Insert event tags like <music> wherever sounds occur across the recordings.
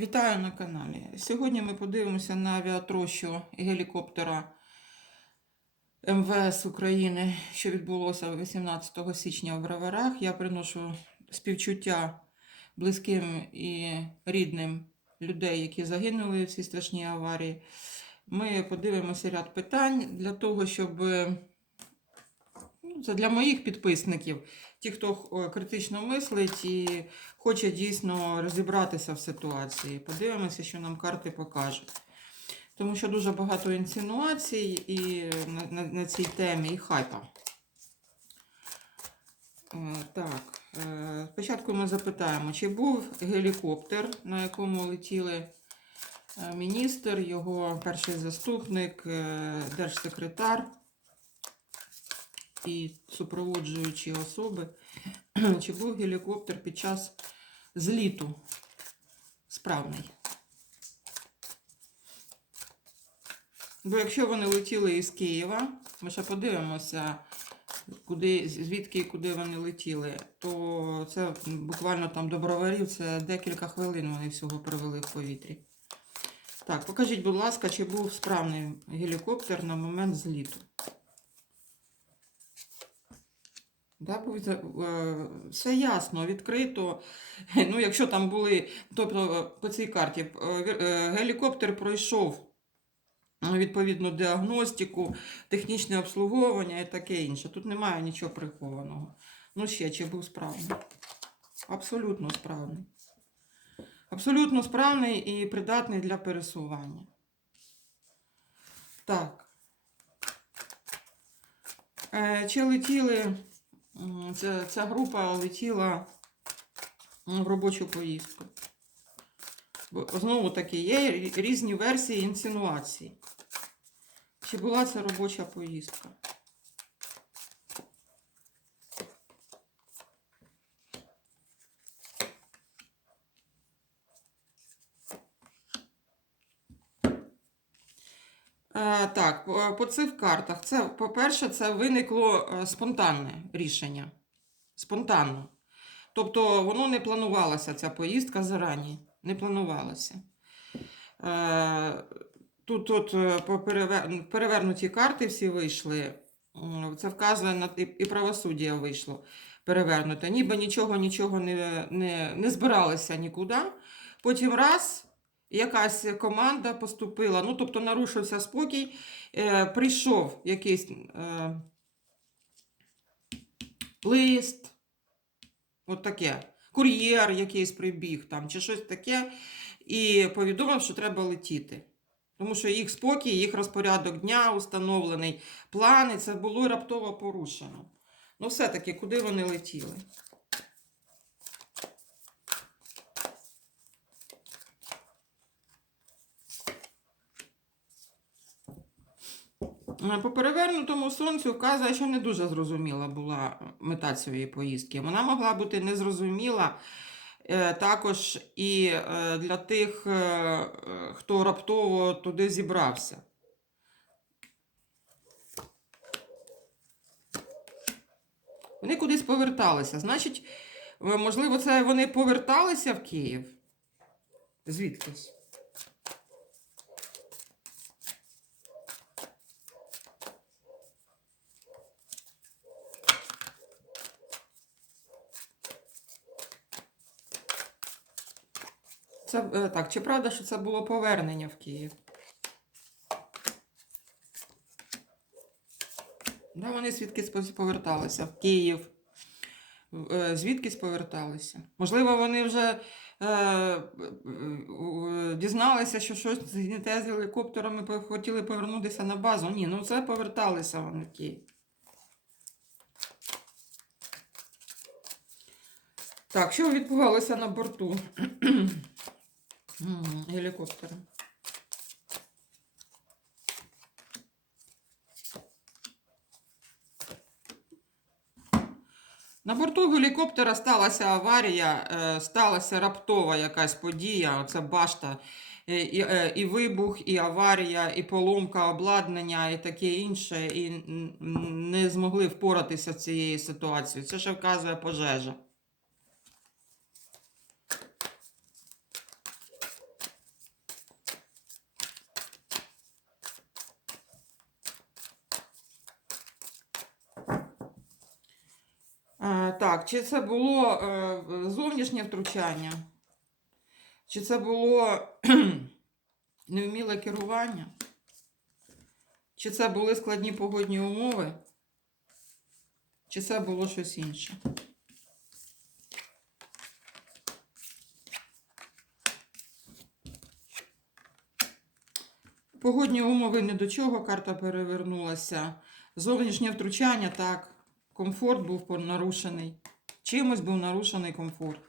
Вітаю на каналі. Сьогодні ми подивимося на авіатрощу гелікоптера МВС України, що відбулося 18 січня в Броварах. Я приношу співчуття близьким і рідним людей, які загинули в цій страшній аварії. Ми подивимося ряд питань для того, щоб це для моїх підписників, ті, хто е, критично мислить і хоче дійсно розібратися в ситуації. Подивимося, що нам карти покажуть. Тому що дуже багато інсинуацій і на, на, на цій темі, і хайпа. Е, Так, е, спочатку ми запитаємо, чи був гелікоптер, на якому летіли міністр, його перший заступник, держсекретар і супроводжуючі особи, <clears throat> чи був гелікоптер під час зліту справний. Бо якщо вони летіли із Києва, ми ще подивимося, куди, звідки і куди вони летіли, то це буквально там до броварів, це декілька хвилин вони всього провели в повітрі. Так, покажіть, будь ласка, чи був справний гелікоптер на момент зліту. Да, е, все ясно, відкрито. <laughs> Ну, якщо там були, тобто е, по цій карті е, гелікоптер пройшов ну, відповідну діагностику, технічне обслуговування і таке інше. Тут немає нічого прихованого. Ну, ще чи був справний? Абсолютно справний. Абсолютно справний і придатний для пересування. Так. Чи летіли, ця, ця група летіла в робочу поїздку? Знову таки, є різні версії інсинуацій. Чи була це робоча поїздка? Так, по, цих картах. Це, по-перше, це виникло е, спонтанне рішення. Спонтанно. Тобто воно не планувалося, ця поїздка зарані. Не планувалося. Е, Тут, тут е, перевернуті карти всі вийшли. Це вказує на і правосуддя вийшло перевернуте. Ніби нічого, нічого не, не, не збиралися нікуди. Потім раз, якась команда поступила, ну тобто нарушився спокій, е, прийшов якийсь е, лист, от таке, кур'єр якийсь прибіг там, чи щось таке, і повідомив, що треба летіти. Тому що їх спокій, їх розпорядок дня установлений, плани, це було раптово порушено. Ну, все-таки, куди вони летіли? По перевернутому сонцю вказує, що не дуже зрозуміла була мета цієї поїздки. Вона могла бути незрозуміла е, також і е, для тих, е, е, хто раптово туди зібрався. Вони кудись поверталися. Значить, е, можливо, це вони поверталися в Київ? Звідкись? Це е, так, чи правда, що це було повернення в Київ? Да, вони звідкись поверталися в Київ. Е, Звідкись поверталися. Можливо, вони вже е, дізналися, що щось згніте з гелікоптерами хотіли повернутися на базу. Ні, ну це поверталися вони в Київ. Так, що відбувалося на борту гелікоптера? На борту гелікоптера сталася аварія, е, сталася раптова якась подія, оце башта, е, і, е, і вибух, і аварія, і поломка обладнання, і таке інше, і не змогли впоратися з цією ситуацією. Це ще вказує пожежа. Так, чи це було е, зовнішнє втручання? Чи це було невміле керування? Чи це були складні погодні умови? Чи це було щось інше? Погодні умови ні до чого, карта перевернулася. Зовнішнє втручання, так. Комфорт був нарушений. Чимось був нарушений комфорт.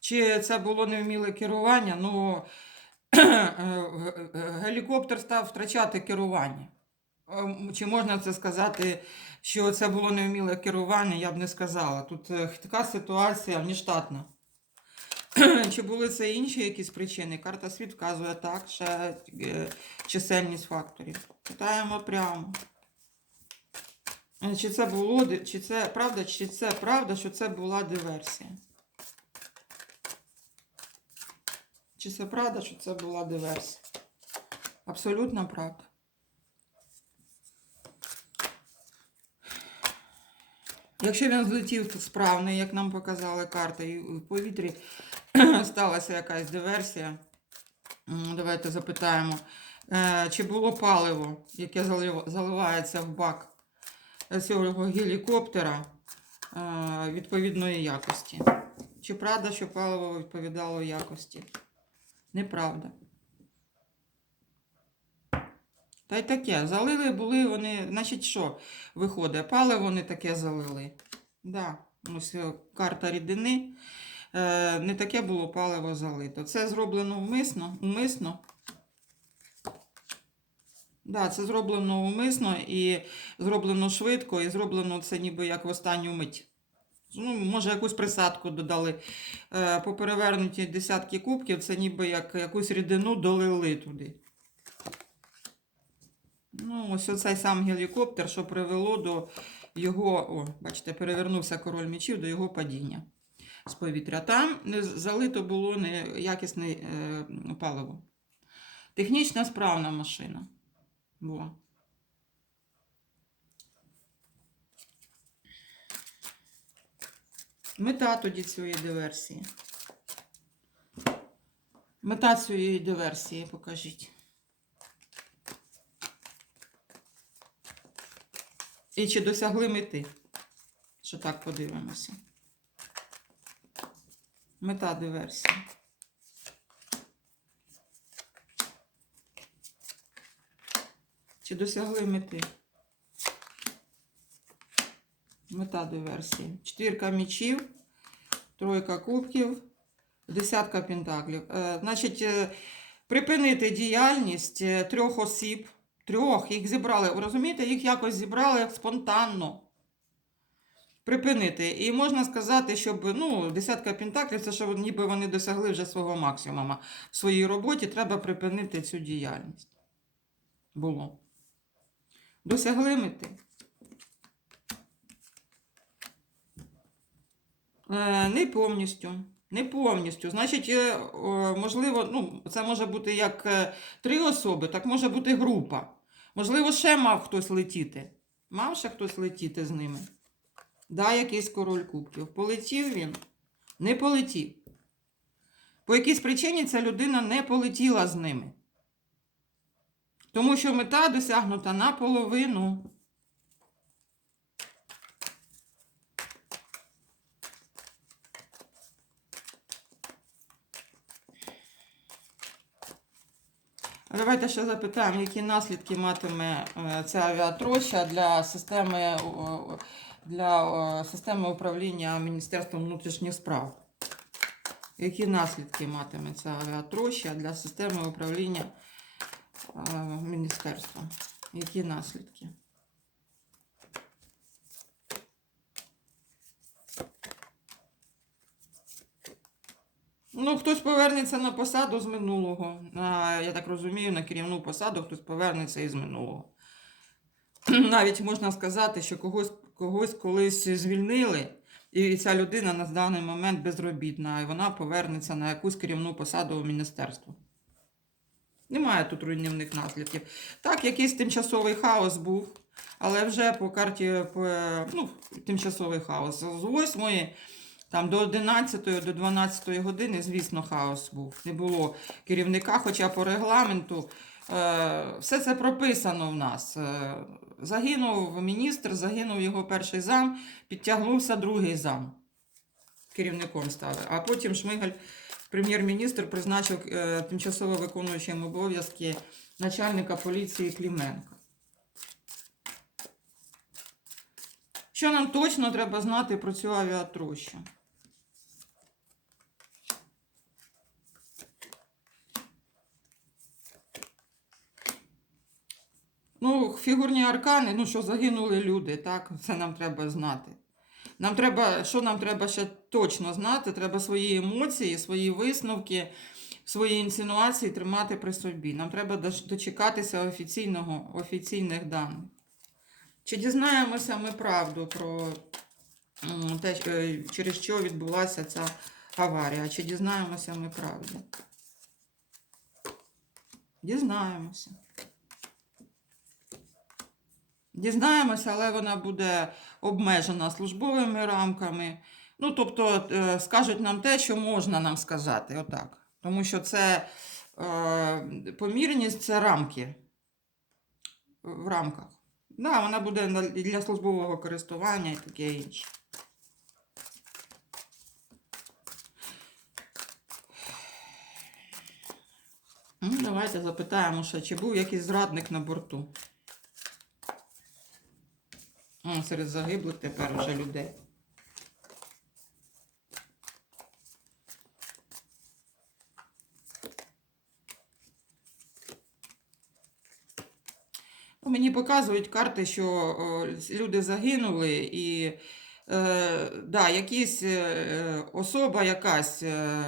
Чи це було невміле керування? Ну, <clears throat> гелікоптер став втрачати керування. Ем, Чи можна це сказати, що це було невміле керування, я б не сказала. Тут е, така ситуація внештатна. <clears throat> Чи були це інші якісь причини? Карта світ вказує так, ще е, чисельність факторів. Питаємо прямо. Чи це було, чи це правда, чи це правда, що це була диверсія? Чи це правда, що це була диверсія? Абсолютна правда. Якщо він злетів справний, як нам показали карти, і в повітрі <clears throat> сталася якась диверсія, давайте запитаємо, е, чи було паливо, яке заливається в бак цього гелікоптера е, відповідної якості? Чи правда, що паливо відповідало якості? Неправда. Та й таке, залили були вони, значить, що виходить? Паливо не таке залили. Да, ось е, карта рідини. Е, не таке було паливо залито. Це зроблено вмисно, умисно. Да, це зроблено умисно і зроблено швидко, і зроблено це ніби як в останню мить. Ну, може, якусь присадку додали. Е, по перевернуті десятки кубків, це ніби як якусь рідину долили туди. Ну, ось оцей сам гелікоптер, що привело до його, о, бачите, перевернувся король мечів до його падіння з повітря. Там залито було неякісне е, паливо. Технічно справна машина була. Мета тоді цієї диверсії. Мета цієї диверсії покажіть. І чи досягли мети? Що так подивимося. Мета диверсії. Чи досягли мети? Мета диверсії. Четвірка мічів, тройка кубків, десятка пентаклів. Е, значить, е, припинити діяльність е, трьох осіб. Трьох їх зібрали. Ви розумієте, їх якось зібрали спонтанно. Припинити. І можна сказати, щоб ну, десятка пентаклів, це що ніби вони досягли вже свого максимума в своїй роботі, треба припинити цю діяльність. Було. Досягли мети. Е, Не повністю. Не повністю. Значить, е, можливо, ну, це може бути як е, три особи, так може бути група. Можливо, ще мав хтось летіти. Мав ще хтось летіти з ними. Да, якийсь король кубків. Полетів він? Не полетів. По якійсь причині ця людина не полетіла з ними. Тому що мета досягнута наполовину. Давайте ще запитаємо, які наслідки матиме е, ця авіатроща для системи, для системи управління Міністерством внутрішніх справ. Які наслідки матиме ця авіатроща для системи управління е, міністерства? Які наслідки? Ну, хтось повернеться на посаду з минулого. На, я так розумію, на керівну посаду хтось повернеться із минулого. <clears throat> Навіть можна сказати, що когось, когось колись звільнили, і ця людина на даний момент безробітна, і вона повернеться на якусь керівну посаду у міністерство. Немає тут руйнівних наслідків. Так, якийсь тимчасовий хаос був. Але вже по карті ну, тимчасовий хаос. З 8 там, до 11 до 12 години, звісно, хаос був. Не було керівника, хоча по регламенту е, все це прописано в нас. Е, загинув міністр, загинув його перший зам, підтягнувся другий зам. Керівником став. А потім Шмигаль, прем'єр-міністр, призначив е, тимчасово виконуючим обов'язки начальника поліції Кліменка. Що нам точно треба знати про цю авіатрощу? Ну, фігурні аркани, ну що загинули люди, так? Це нам треба знати. Нам треба, що нам треба ще точно знати? Треба свої емоції, свої висновки, свої інсинуації тримати при собі. Нам треба дочекатися офіційного, офіційних даних. Чи дізнаємося ми правду про те, е, через що відбулася ця аварія? Чи дізнаємося ми правду? Дізнаємося. Дізнаємося, але вона буде обмежена службовими рамками. Ну, тобто, е, скажуть нам те, що можна нам сказати, отак. Тому що це е, помірність це рамки. В рамках. Да, вона буде для службового користування і таке інше. Ну, давайте запитаємо ще, чи був якийсь зрадник на борту. Серед загиблих тепер вже людей. Ну, Мені показують карти, що люди загинули, і е, да, якісь е, особа якась, е,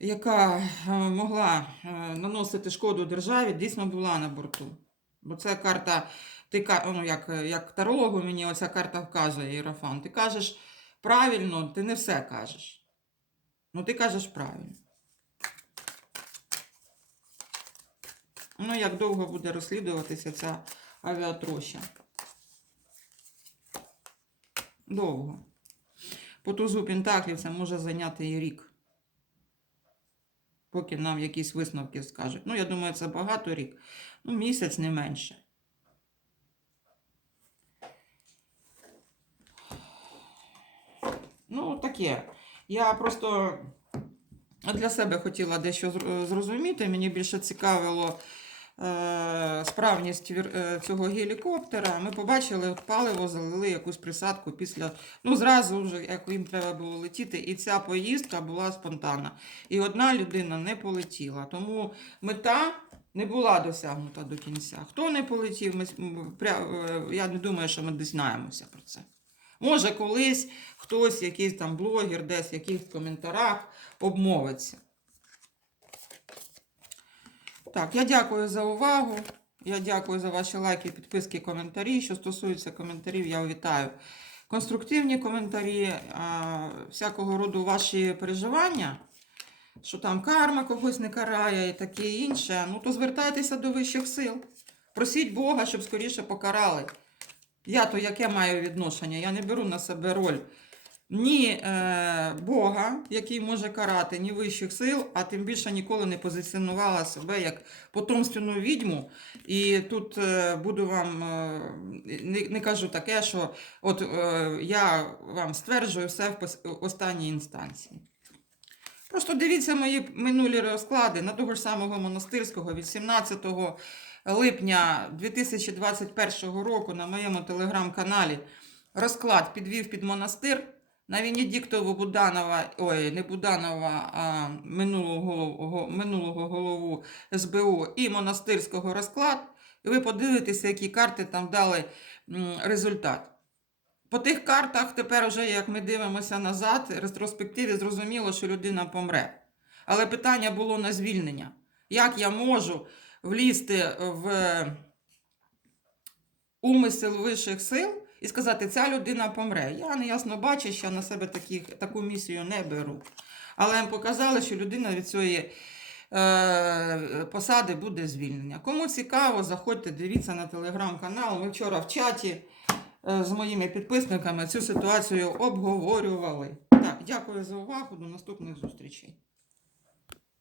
яка е, могла е, наносити шкоду державі, дійсно була на борту. Бо це карта, ти, ну, як, як тарологу мені оця карта вказує, Єрофан. Ти кажеш правильно, ти не все кажеш. Ну, ти кажеш правильно. Ну, як довго буде розслідуватися ця авіатроща? Довго. По тузу Пентаклів це може зайняти і рік. Поки нам якісь висновки скажуть. Ну, я думаю, це багато рік. Ну, місяць не менше. Ну, таке. Я просто для себе хотіла дещо зрозуміти. Мені більше цікавило е, справність е, цього гелікоптера. Ми побачили, паливо залили якусь присадку після. Ну, зразу вже, як їм треба було летіти. І ця поїздка була спонтанна. І одна людина не полетіла. Тому мета. Не була досягнута до кінця. Хто не полетів, ми, е, я не думаю, що ми дізнаємося про це. Може, колись хтось, якийсь там блогер, десь в якихось коментарях обмовиться. Так, я дякую за увагу. Я дякую за ваші лайки, підписки, коментарі. Що стосується коментарів, я вітаю. Конструктивні коментарі, всякого роду ваші переживання, що там карма когось не карає і таке інше. Ну, то звертайтеся до вищих сил. Просіть Бога, щоб скоріше покарали. Я то яке маю відношення? Я не беру на себе роль ні е, Бога, який може карати, ні вищих сил, а тим більше ніколи не позиціонувала себе як потомственну відьму. І тут е, буду вам е, не, не кажу таке, що от е, я вам стверджую все в останній інстанції. Просто дивіться мої минулі розклади на того ж самого монастирського від 17 липня 2021 року на моєму телеграм-каналі розклад підвів під монастир на Венедіктову Буданова, ой, не Буданова, а минулого, минулого голову СБУ і монастирського розклад. І ви подивитеся, які карти там дали результат. По тих картах тепер, вже, як ми дивимося назад, в ретроспективі зрозуміло, що людина помре. Але питання було на звільнення. Як я можу влізти в умисел вищих сил і сказати, ця людина помре? Я неясно бачу, що на себе таких, таку місію не беру. Але їм показали, що людина від цієї е, посади буде звільнення. Кому цікаво, заходьте, дивіться на телеграм-канал. Ми вчора в чаті е, з моїми підписниками цю ситуацію обговорювали. Так, дякую за увагу. До наступних зустрічей.